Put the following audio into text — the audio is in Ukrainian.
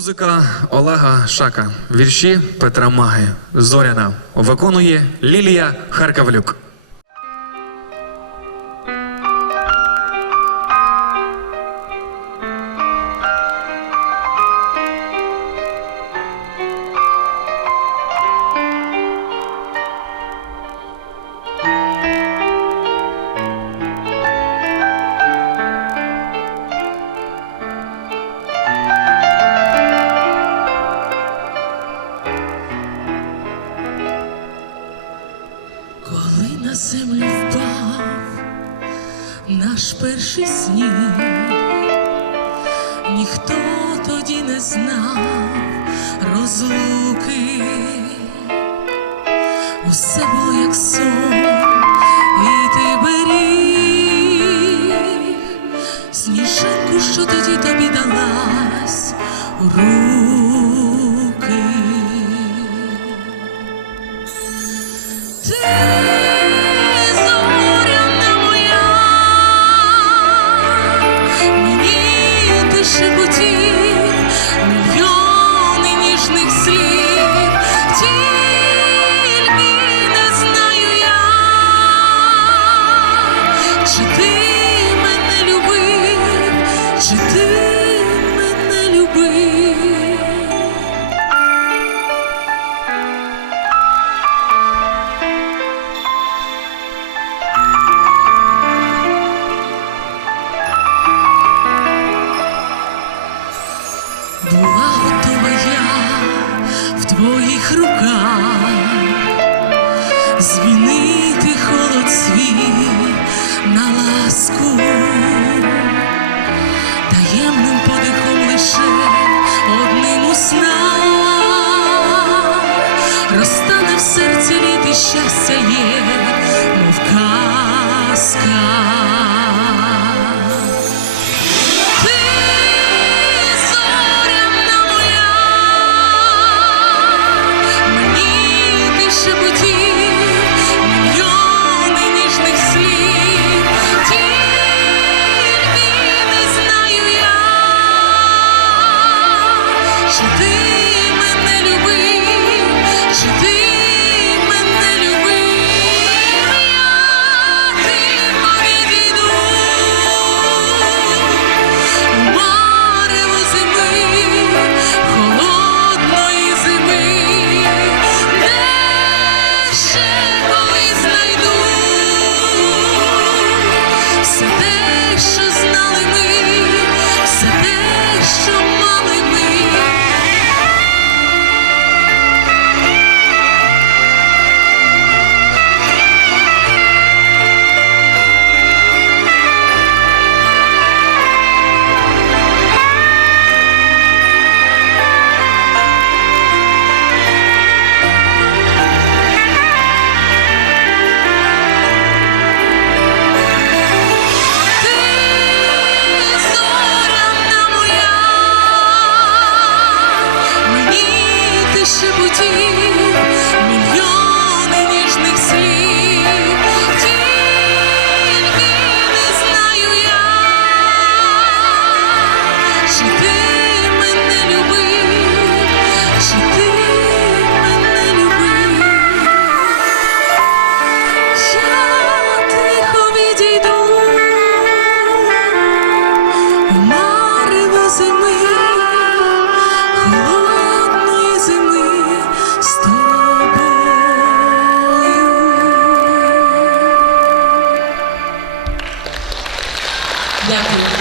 Музика Олега Шака. Вірші Петра Маги. Зоряна. Виконує Лілія Харкавлюк. Землю впав наш перший сніг, ніхто тоді не знав розлуки, усе було як сон, і ти беріг сніжинку, що тоді тобі далась у руки. Ти шепотів мільйони ніжних слів, Була готова в твоїх руках. Змінити холод свій на ласку, таємним подихом лише одним у снах. Розтане в серці літ і щастя Дякую.